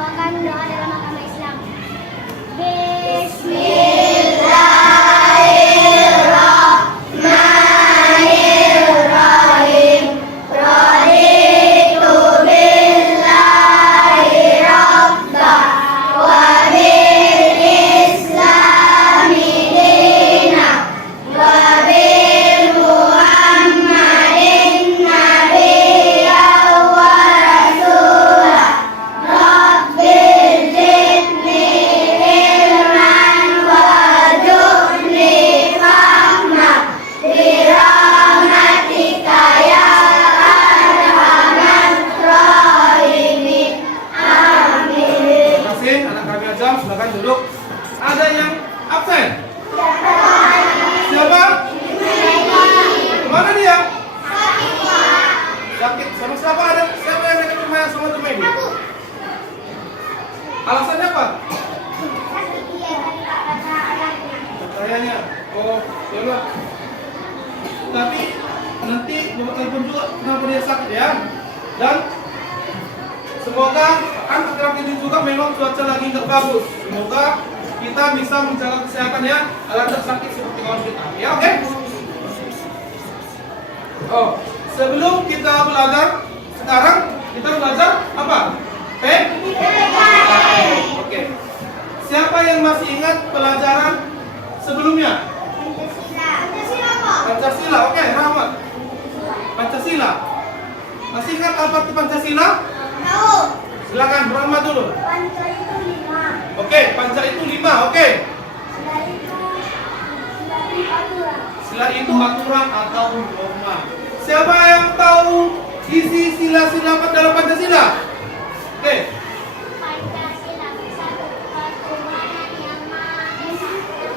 membawakan doa dalam agama Islam. Bismillahirrahmanirrahim. Raditu billahi rabba wa bil islami dina wa bil muhammadin nabiyya wa rasulah. Rabbil zidni ilman warzuqni fahma birahmatika ya arhamar rahimin. Amin. Terima kasih anak kami Azam, silakan duduk. Ada yang absen? Siapa? Mana dia? Sakit. Sama siapa ada? Siapa yang dekat rumah sama teman ini? Alasannya apa? Kayaknya. Oh, ya udah. Tapi nanti coba telepon juga kenapa dia sakit ya. Dan semoga kan akhir ini juga memang cuaca lagi nggak bagus. Semoga kita bisa menjaga kesehatan ya agar tidak sakit seperti kawan kita. Ya oke? Oh, sebelum kita belajar sekarang kita belajar apa? Oke. Siapa yang masih ingat pelajaran sebelumnya? Pancasila. Oke, Rahmat. Pancasila. Masih ingat apa itu Pancasila? Tahu. Silakan Rahmat dulu. Panca itu 5. Oke, Panca itu 5. Oke. Sila itu aturan. Sila itu aturan atau norma. Siapa yang tahu isi sila-sila dalam Pancasila? Oke. Pancasila satu, ketuhanan yang maha esa,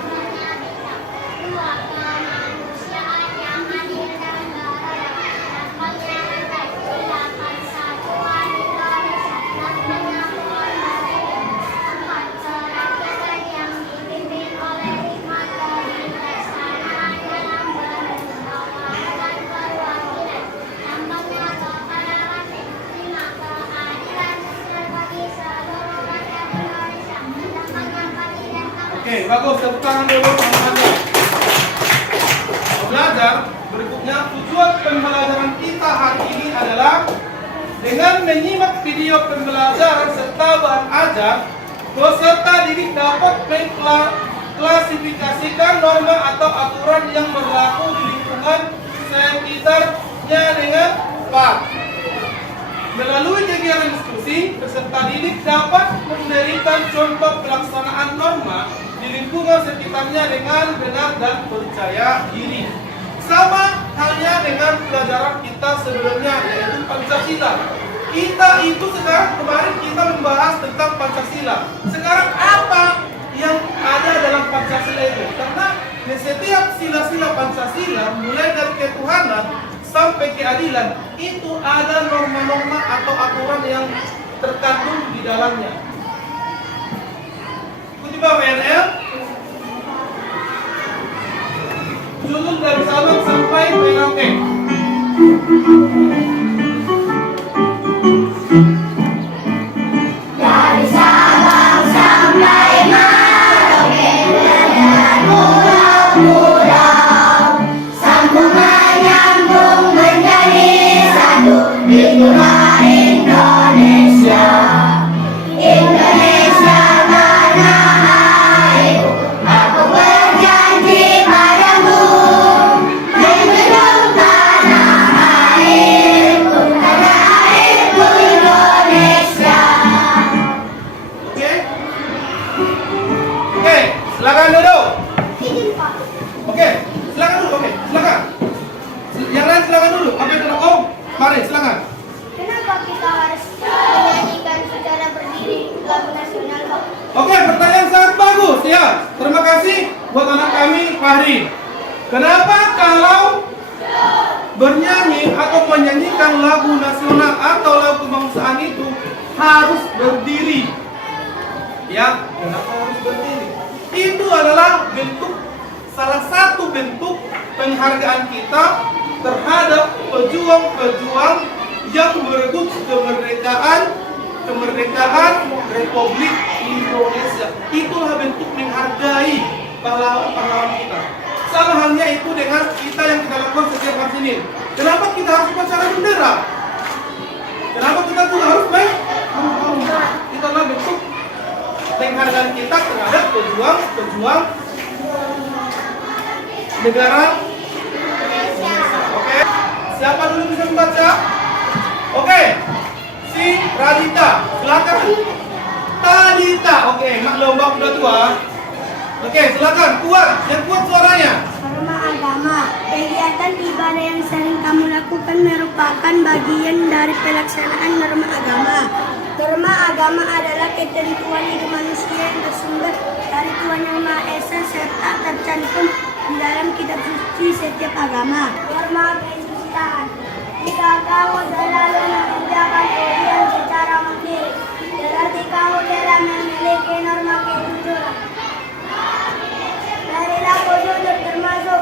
menyatukan dua, kemanusiaan yang adil dan beradab, dan menjalankan silakan kesatuan Indonesia dan menyambung empat, kerakyatan yang dipimpin oleh hikmat kebijaksanaan dalam bermusyawarah dan perwakilan, yang mengatur pada rakyat, lima, keadilan sosial bagi seluruh rakyat Indonesia, dan menyampaikan dan Oke, bagus. Tepuk tangan dulu teman-teman. Belajar berikutnya, tujuan pembelajaran kita hari ini adalah dengan menyimak video pembelajaran serta bahan ajar, peserta didik dapat mengklasifikasikan norma atau aturan yang berlaku di lingkungan sekitarnya dengan tepat. Melalui kegiatan diskusi, peserta didik dapat memberikan contoh pelaksanaan norma di lingkungan sekitarnya dengan benar dan percaya diri. Sama halnya dengan pelajaran kita sebelumnya, yaitu Pancasila. Kita itu sekarang kemarin kita membahas tentang Pancasila. Sekarang apa yang ada dalam Pancasila itu? Karena di setiap sila-sila Pancasila, mulai dari ketuhanan sampai keadilan, itu ada norma-norma atau aturan yang terkandung di dalamnya. Ikuti Pak WNL. Dulu dari Sabang sampai Merauke. dari Sabang sampai Merauke, dengan pulau-pulau, sambung menyambung menjadi satu, itulah Indonesia. Indonesia tanah airku, aku berjanji padamu, menjunjung tanah airku Indonesia. Oke? Oke, silakan duduk. Izin Pak. Oke, silakan dulu. Oke, silakan. Yang lain silakan dulu. Oke, dulu. Oh, mari silakan. Kenapa kita harus menyanyikan secara berdiri lagu nasional, Pak? Oke, pertanyaan sangat bagus ya. Terima kasih buat anak kami Fahri. Kenapa kalau bernyanyi atau menyanyikan lagu nasional atau lagu kebangsaan itu harus berdiri? Ya, kenapa harus berdiri? Itu adalah salah satu bentuk penghargaan kita terhadap pejuang-pejuang yang merebut kemerdekaan Republik Indonesia. Itulah bentuk menghargai pahlawan-pahlawan kita. Sama halnya itu dengan kita yang kita lakukan setiap hari Senin. Kenapa kita harus upacara bendera? Kenapa kita tuh harus Itu adalah bentuk penghargaan kita terhadap pejuang negara Indonesia. Oke, siapa dulu bisa membaca? Oke, si Radita, silakan. Tadita, oke, mak lomba udah tua. Oke, silakan, kuat, yang kuat suaranya. Norma agama. Kegiatan ibadah yang sering kamu lakukan merupakan bagian dari pelaksanaan norma agama. Norma agama adalah ketentuan hidup manusia yang bersumber dari Tuhan Yang Maha Esa serta tercantum di dalam kitab suci setiap agama. Norma kesusilaan. Jika kamu selalu mengerjakan ujian secara mandiri, berarti kamu telah memiliki norma kejujuran. Perilaku jujur termasuk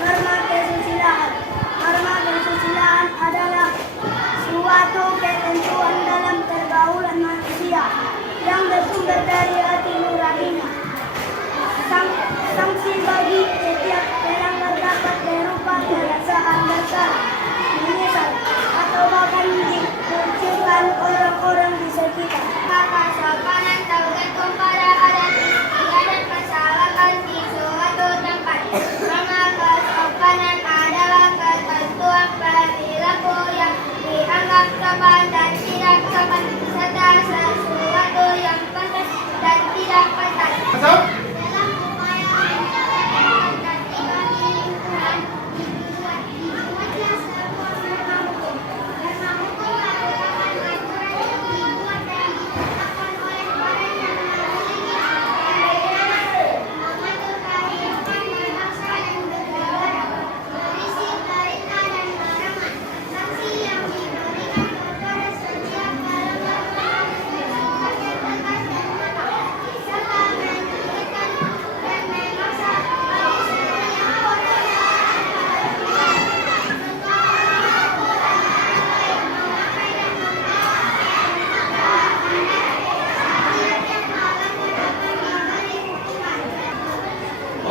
norma kesusilaan. Norma kesusilaan adalah suatu ketentuan dalam pergaulan manusia yang bersumber dari hati nuraninya. Sanksi bagi setiap pelanggar dapat berupa perasaan dasar, menyesal, atau bahkan dikucilkan orang-orang di sekitar. Maka sopanan tergantung pada adat istiadat masyarakat di suatu tempat. Maka sopanan adalah ketentuan perilaku yang dianggap sopan dan tidak sopan, serta sesuatu yang pantas dan tidak pantas. Dalam upaya menegakkan ketertiban di lingkungan, dibuatlah sebuah norma hukum. Norma hukum adalah aturan yang dibuat dan ditetapkan oleh orang yang memiliki kewenangan mengatur kehidupan berbangsa dan bernegara, berisi perintah dan larangan. Sanksi yang diberikan kepada setiap pelanggar harus bersifat yang tegas dan nyata, serta menunjukkan dan memaksa bagi seluruhnya orang yang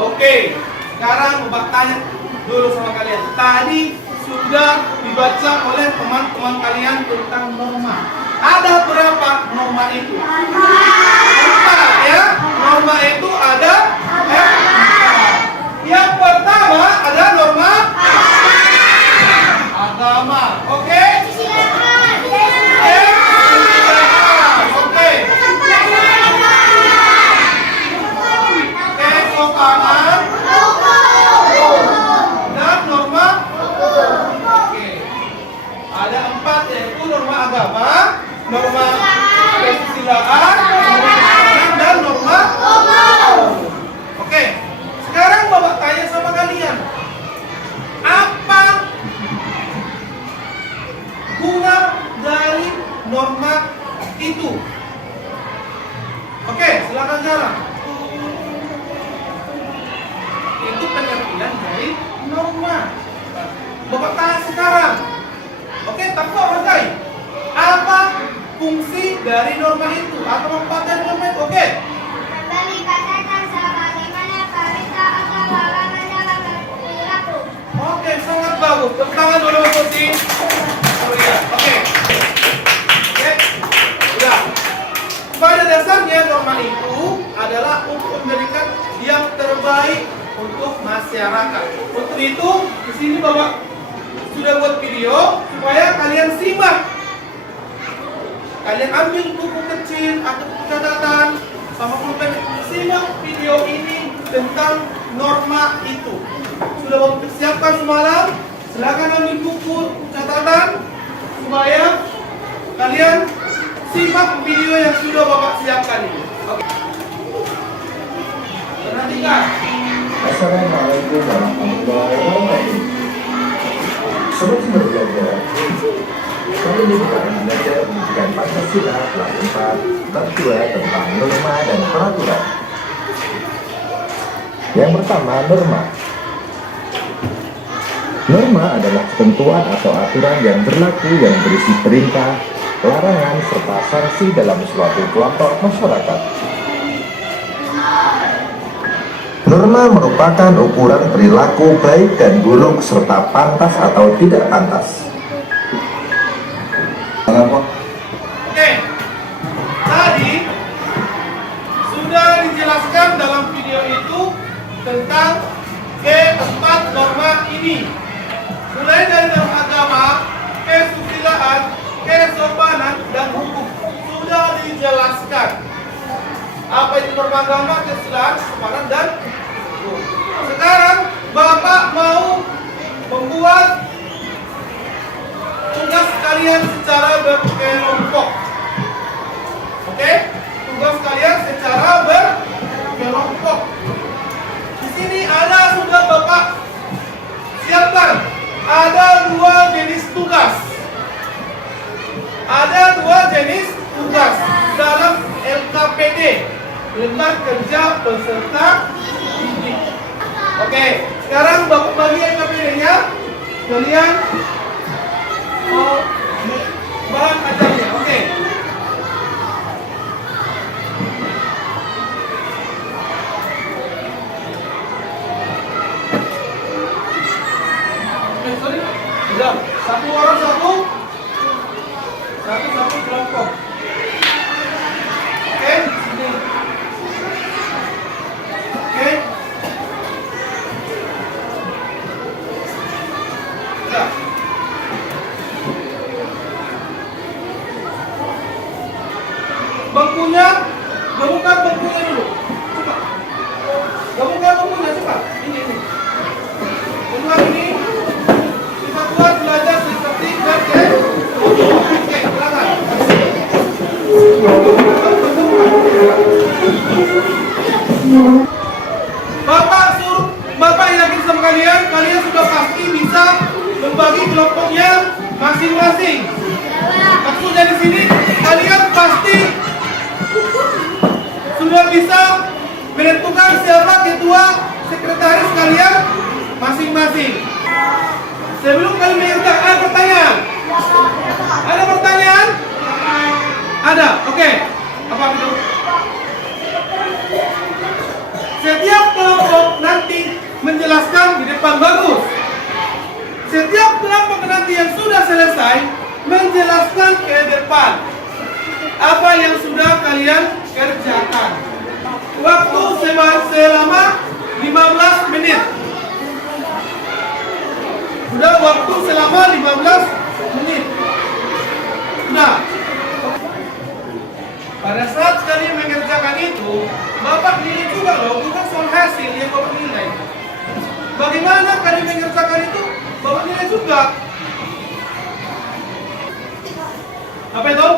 Oke, sekarang Mbak tanya dulu sama kalian. Tadi sudah dibaca oleh teman-teman kalian tentang norma. Ada berapa norma itu? Empat ya. Norma itu ada empat. Yang pertama ada norma agama. Oke? Oke. Kesopanan dan norma. Oke. Ada empat yaitu norma agama, norma kesusilaan, norma kesopanan, dan norma. Oke. Sekarang Bapak tanya sama kalian, apa guna dari norma itu? Oke, silakan jawab. Itu pengertian dari norma. Bapak tanya sekarang. Oke, takut hargai. Apa fungsi dari norma itu? Atau manfaat dari norma itu? Oke. Memberi batasan sebagaimana perintah atau larangan dalam berperilaku. Oke, sangat bagus. Tepuk tangan dulu untuk si Surya. Oke. Oke. Udah. Pada dasarnya norma itu adalah untuk memberikan yang terbaik untuk masyarakat. Untuk itu, di sini Bapak sudah buat video supaya kalian simak. Kalian ambil buku kecil atau buku catatan sama pulpen, simak video ini tentang norma itu. Sudah Bapak persiapkan semalam, silakan ambil buku catatan supaya kalian simak video yang sudah Bapak siapkan ini. Oke. Perhatikan. Assalamualaikum warahmatullahi wabarakatuh. Sobat Sumber Belajar, kali ini kita akan belajar pendidikan Pancasila kelas 4 bab 2 tentang norma dan peraturan. Yang pertama, norma. Norma adalah ketentuan atau aturan yang berlaku yang berisi perintah, larangan, serta sanksi dalam suatu kelompok masyarakat. Norma merupakan ukuran perilaku baik dan buruk serta pantas atau tidak pantas. Oke, tadi sudah dijelaskan dalam video itu tentang keempat norma ini. Mulai dari norma agama, kesusilaan, kesopanan, dan hukum. Sudah dijelaskan. Apa itu norma agama, kesusilaan, kesopanan, dan hukum. Sekarang Bapak mau membuat tugas kalian secara berkelompok. Oke? Tugas kalian secara berkelompok. Di sini ada sudah Bapak siapkan. Ada dua jenis tugas. Ada dua jenis tugas dalam LKPD, Lembar Kerja Peserta Didik. Oke, sekarang Bapak bagi LKPD-nya. Kalian bahan ajarnya. Oke. Sorry. Sudah. Satu orang satu kelompok. Oke, sini. Oke. Sudah. Bangkunya, gabungkan bangkunya dulu. Coba. Gabungkan bangkunya, coba. Ini. Kedua ini. Kita buat belajar seperti kerja. Oke, silakan. Bapak yakin sama kalian sudah pasti bisa membagi kelompoknya masing-masing. Maksudnya di sini kalian pasti sudah bisa menentukan siapa ketua sekretaris kalian masing-masing. Sebelum kalian mengerjakan, ada pertanyaan? Ada pertanyaan? Ada, oke. Apa itu? Setiap kelompok nanti menjelaskan di depan bagus. Setiap kelompok nanti yang sudah selesai menjelaskan ke depan apa yang sudah kalian kerjakan. Waktu selama 15 menit. Sudah waktu selama 15 menit. Nah, pada saat kalian mengerjakan itu, Bapak nilai juga loh, bukan soal hasil yang Bapak nilai. Bagaimana kalian mengerjakan itu, Bapak nilai juga. Apa itu?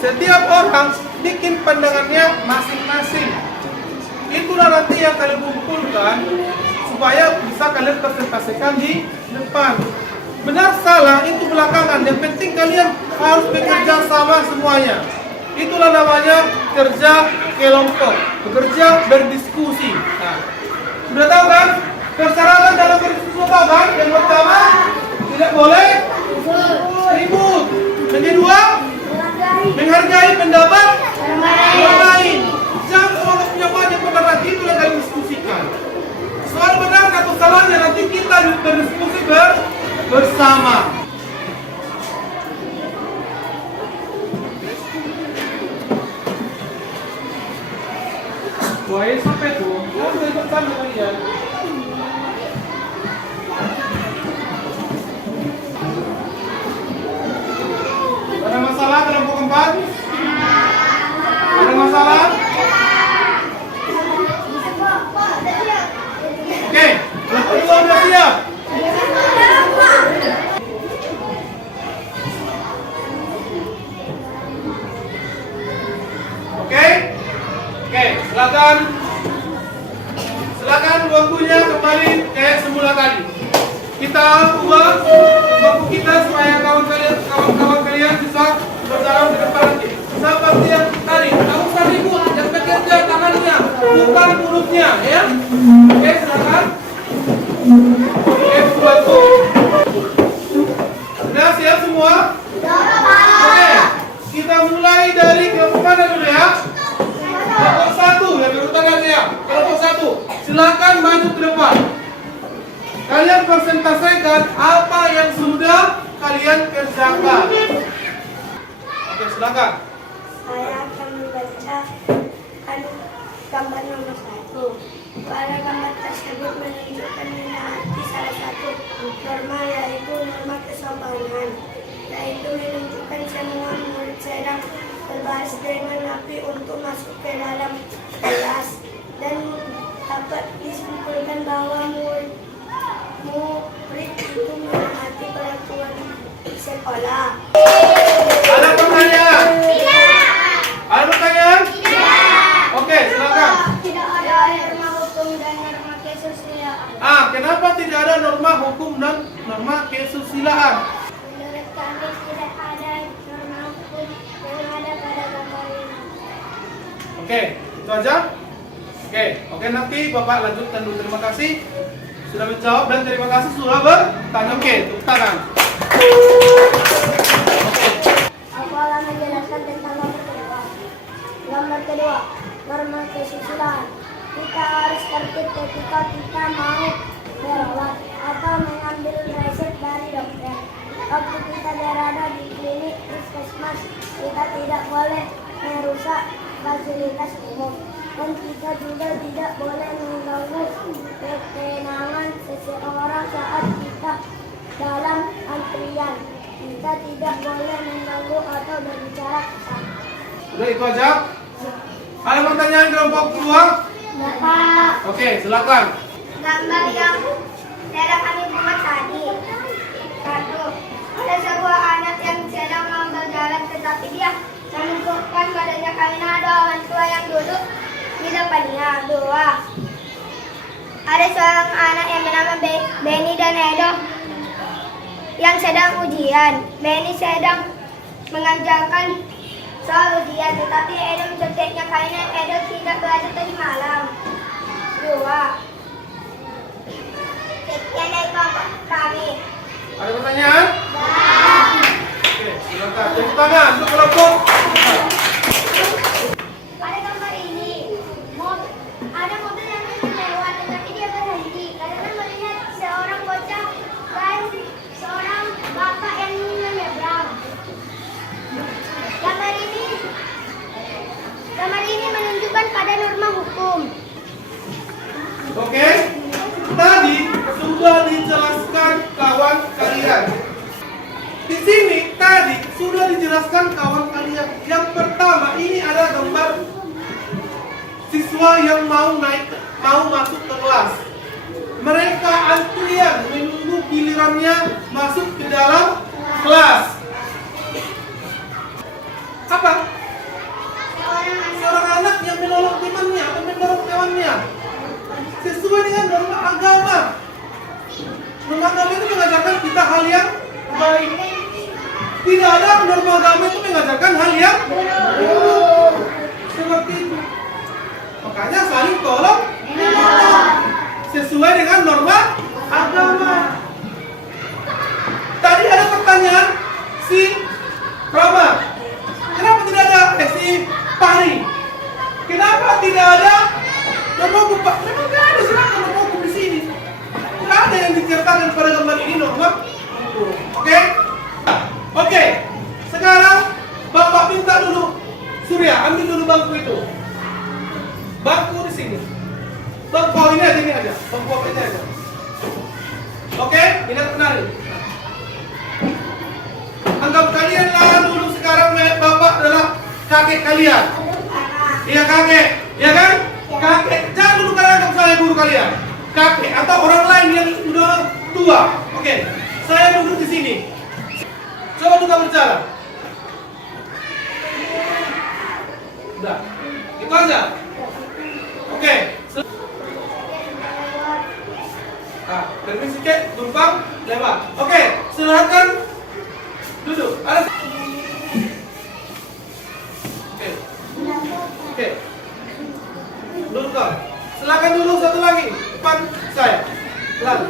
Setiap orang bikin pandangannya masing-masing. Itulah nanti yang kalian kumpulkan supaya bisa kalian presentasikan di depan. Benar salah itu belakangan. Yang penting kalian harus bekerja sama semuanya. Itulah namanya kerja kelompok, bekerja berdiskusi. Nah, sudah tahu kan? Persyaratan dalam berdiskusi tahu kan? Yang pertama, tidak boleh ribut. Yang kedua, menghargai pendapat orang lain. Jangan kalau punya banyak pendapat itu yang kalian diskusikan. Soal benar atau salahnya nanti kita berdiskusi bersama. Wah, sampai tuh, jangan ikut sama kalian. Ada masalah kelompok keempat? Ada masalah? Oke, kelompok dua sudah siap. Oke, silakan waktunya kembali ke semula kali. Kita ubah buku kita supaya kawan-kawan kalian bisa berjalan ke depan nanti. Seperti yang tadi, kamu usah ribut, yang bekerja tangannya, bukan mulutnya, ya. Oke, silakan. Oke, bantu. Sudah siap semua? Oke, kita mulai dari kelompok mana dulu ya? Kelompok 1, yang berurutan ya. Kelompok 1, silakan maju ke depan. Kalian presentasikan apa yang sudah kalian kerjakan. Oke, silakan. Saya akan membacakan gambar nomor 1. Pada gambar tersebut menunjukkan arti salah satu norma, yaitu norma kesopanan, yaitu menunjukkan semua murid sedang berbahas dengan rapi untuk masuk ke dalam kelas, dan dapat disimpulkan bahwa murid itu menaati peraturan sekolah. Ada pertanyaan? Ada pertanyaan? Oke, silakan. Tidak ada norma hukum dan norma kesusilaan. Kenapa tidak ada norma hukum dan norma kesusilaan? Menurut kami tidak ada norma hukum yang ada pada gambar ini. Oke, itu aja. Oke, nanti Bapak lanjutkan dulu. Terima kasih sudah menjawab dan terima kasih sudah bertanya. Oke, tepuk tangan. Aku akan menjelaskan tentang gambar kedua. Gambar kedua, norma kesusilaan. Kita harus tertib ketika kita mau berobat atau mengambil resep dari dokter. Waktu kita berada di klinik puskesmas, kita tidak boleh merusak fasilitas umum, dan kita juga tidak boleh mengganggu ketenangan seseorang saat kita dalam antrian. Kita tidak boleh mengganggu atau berbicara kasar. Sudah itu aja. Ada pertanyaan kelompok kedua? Bapak, Oke, silakan. gambar yang sedang kami buat tadi. 1. Ada sebuah anak yang sedang mau berjalan, tetapi dia menunjukkan badannya karena ada orang tua yang duduk di depannya. 2. Ada seorang anak yang bernama Benny dan Edo yang sedang ujian. Benny sedang mengajarkan soal ujian, tetapi Edo menconteknya karena Edo tidak belajar tadi malam. 2. Sekian dari kelompok kami. Ada pertanyaan? Oke, silakan. Tepuk tangan untuk kelompok. Pada gambar ini, ada mobil yang lewat, tetapi dia berhenti karena melihat seorang bocah dan seorang bapak yang menyeberang. Gambar ini menunjukkan pada norma hukum. Oke, tadi sudah dijelaskan kawan kalian. Di sini tadi sudah dijelaskan kawan kalian. Yang pertama ini ada gambar siswa yang mau masuk ke kelas. Mereka antrian menunggu gilirannya masuk ke dalam kelas. Apa? Seorang anak yang menolong temannya atau mendorong kawannya sesuai dengan norma agama. Norma agama itu mengajarkan kita hal yang baik. Tidak ada norma agama itu mengajarkan hal yang buruk. Seperti itu. Makanya saling tolong sesuai dengan norma agama. Tadi ada pertanyaan si Rama. Kenapa tidak ada si Pari? Kenapa tidak ada norma hukum? Memang tidak ada silakan norma hukum di sini. Tidak ada yang diceritakan pada gambar ini norma hukum. Oke. Sekarang Bapak minta dulu Surya ambil dulu bangku itu. Bangku di sini. Bangku ini aja. Bangku ini aja. Oke, ingat kenalin. Anggap kalian lah dulu sekarang Bapak adalah kakek kalian. Iya kakek, ya kan? Kakek, jangan dulu kalian anggap saya guru kalian. Kakek atau orang lain yang sudah tua. Oke, saya duduk di sini. Coba juga berjalan. Udah, itu aja. Oke. permisi kek, tumpang, lewat. Oke, silakan duduk. Oke. Duduk kau. Silakan dulu satu lagi, depan saya. Lalu.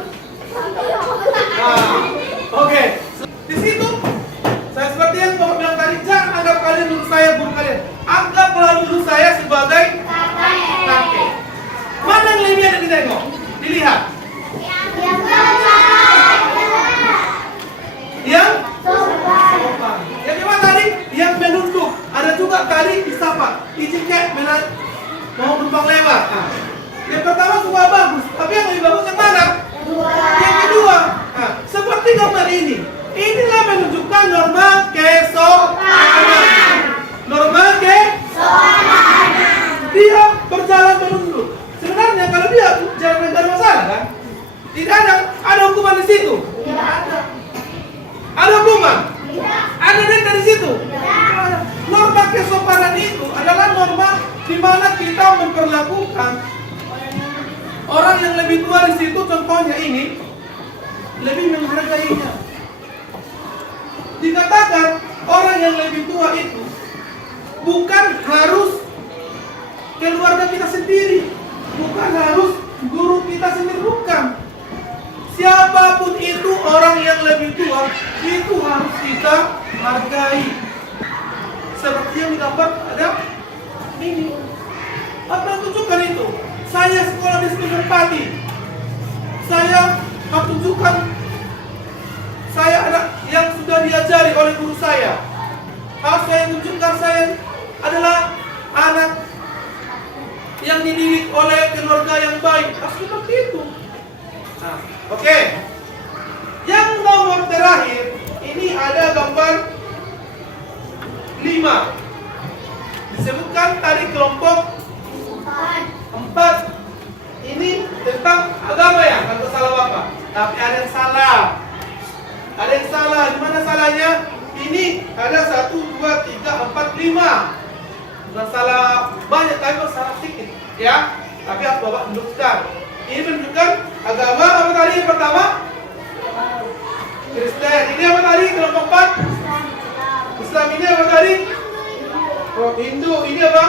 Oke. Di situ saya seperti yang Bapak bilang tadi, jangan anggap kalian dulu saya guru kalian. Anggaplah dulu saya sebagai kakek. Mana yang lebih ada ditengok? Dilihat. Yang sopan. Yang gimana tadi? Yang menunduk. Ada juga tadi disapa. Izin kek mau numpang lewat. Yang pertama juga bagus, tapi yang lebih bagus yang mana? Yang kedua. Seperti gambar ini. Inilah menunjukkan norma kesopanan. Norma kesopanan. Dia berjalan menunduk. Sebenarnya kalau dia jalan nggak ada masalah kan? Tidak ada hukuman di situ. Tidak ada. Ada hukuman? Tidak. Ada denda di situ? Tidak. Norma kesopanan itu adalah norma di mana kita memperlakukan orang yang lebih tua di situ, contohnya ini, lebih menghargainya. Dikatakan orang yang lebih tua itu bukan harus keluarga kita sendiri, bukan harus guru kita sendiri, bukan. Siapapun itu orang yang lebih tua, itu harus kita hargai. Seperti yang digambar ada ini. Apa yang tunjukkan itu? Saya sekolah di Merpati. Saya tunjukkan saya anak yang sudah diajari oleh guru saya. Harus saya tunjukkan saya adalah anak yang dididik oleh keluarga yang baik. Harus seperti itu. Oke. Yang nomor terakhir, ini ada gambar 5. Disebutkan tadi kelompok 4. Ini tentang agama ya, kalau salah Bapak. Tapi ada yang salah. Ada yang salah. Di mana salahnya? Ini ada 1, 2, 3, 4, 5. Bukan salah banyak, tapi salah sedikit. Ya, tapi harus Bapak tunjukkan. Ini menunjukkan agama apa tadi yang pertama? Kristen. Ini apa tadi? Kelompok 4? Islam. Ini apa tadi? Oh, Hindu. Ini apa?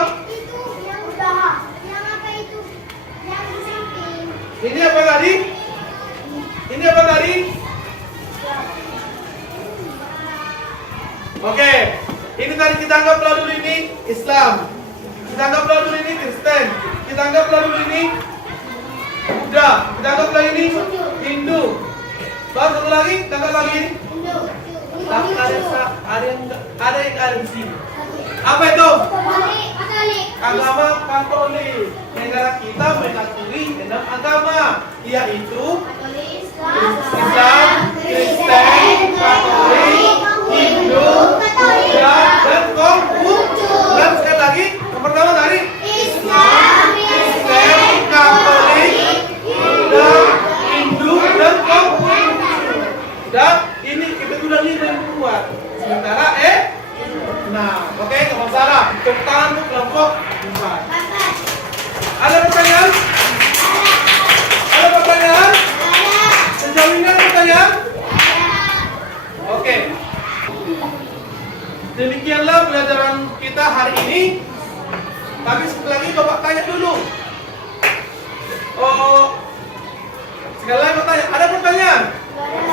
Ini apa tadi? Ini apa tadi? Oke. Ini tadi kita anggaplah dulu ini Islam. Kita anggaplah dulu ini Kristen. Kita anggaplah dulu ini Buddha. Kita anggaplah ini Hindu. Baru satu lagi, kita anggap lagi ini. Tapi ada yang ada di sini. Apa itu? Agama Katolik. Negara kita mengakui enam agama, yaitu Islam, Kristen, Katolik, Hindu, Buddha, dan Konghucu. Dan sekali lagi, yang pertama tadi Islam, Kristen, Katolik, Buddha, Hindu, dan Konghucu. Dan ini kebetulan ini yang kuat. Sementara nah, oke, nggak masalah. Tepuk tangan untuk kelompok 4. Ada pertanyaan? Ada pertanyaan? Sejauh ini ada pertanyaan? Oke. Demikianlah pelajaran kita hari ini. Tapi sekali lagi Bapak tanya dulu. Sekali lagi Bapak tanya. Ada pertanyaan?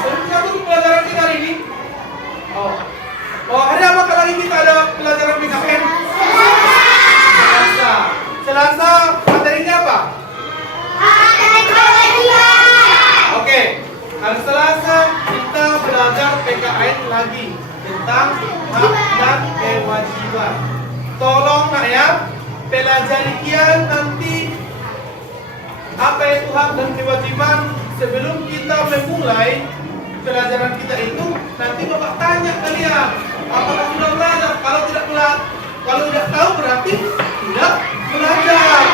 Sebelum kita tutup pelajaran kita hari ini. Hari apa lagi kita ada pelajaran PKN? Selasa materinya apa? Oke, hari Selasa kita belajar PKN lagi tentang hak dan kewajiban. Tolong nak ya, pelajari kian nanti apa itu hak dan kewajiban sebelum kita memulai pelajaran kita itu. Nanti Bapak tanya kalian, apakah sudah belajar? Kalau tidak tahu berarti tidak belajar.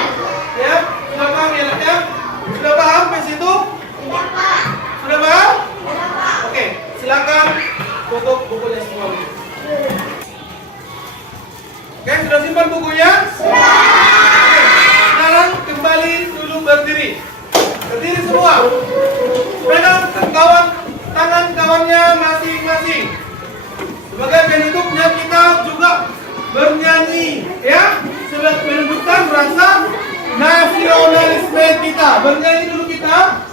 Ya, sudah paham ya nak ya? Sudah paham sampai situ? Sudah paham? Oke, silakan tutup bukunya semua. Oke, sudah simpan bukunya? Sudah. Sekarang kembali dulu berdiri. Berdiri semua. Pegang tangan kawannya masing-masing. Sebagai penutupnya kita juga bernyanyi, ya, sebagai menunjukkan rasa nasionalisme kita. Bernyanyi dulu kita.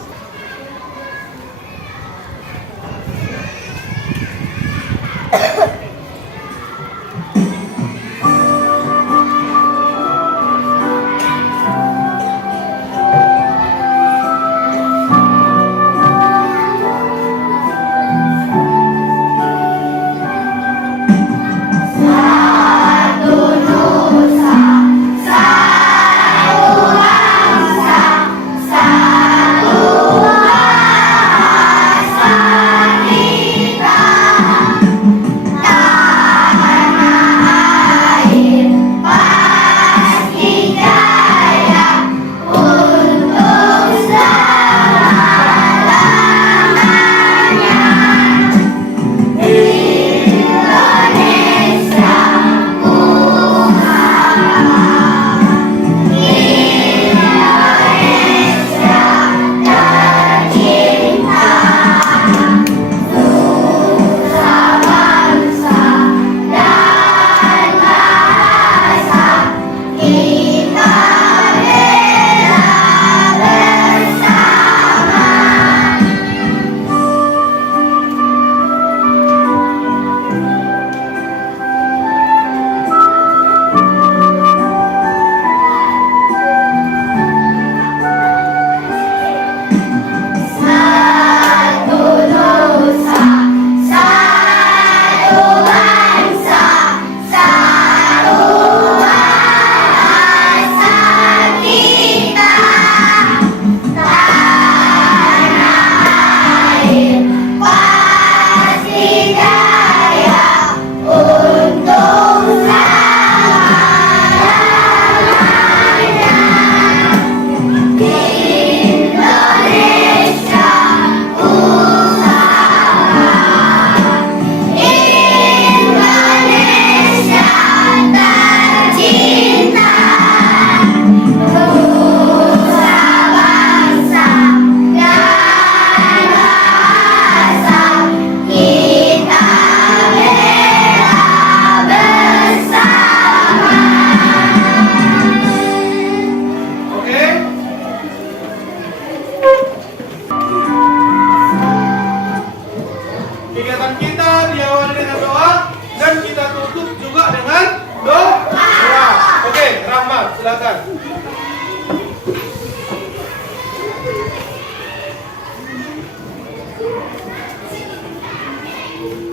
Kegiatan kita diawali dengan doa dan kita tutup juga dengan doa. Oke, Rahmat, silakan.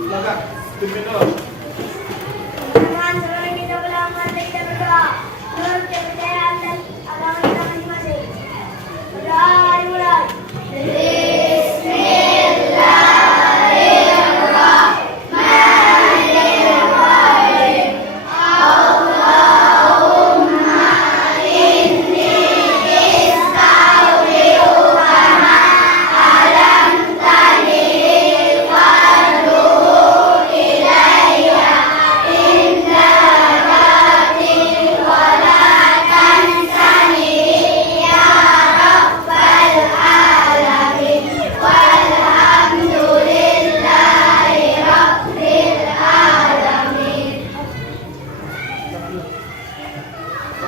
Silakan, pimpin dulu. Dengan seluruh kita berlangganan dan kita berdoa menurut kepercayaan dan agama kita masing-masing. Berdoa dimulai.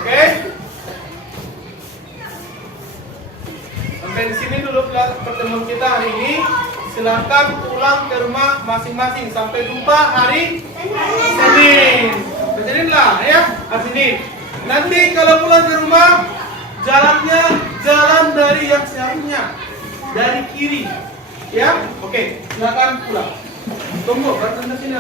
Oke? Sampai di sini dulu pertemuan kita hari ini. Silakan pulang ke rumah masing-masing. Sampai jumpa hari Senin. Senin lah ya, hari Senin. Nanti kalau pulang ke rumah, jalannya jalan dari yang seharusnya, dari kiri. Ya, oke. Silakan pulang. Tunggu, baru sini.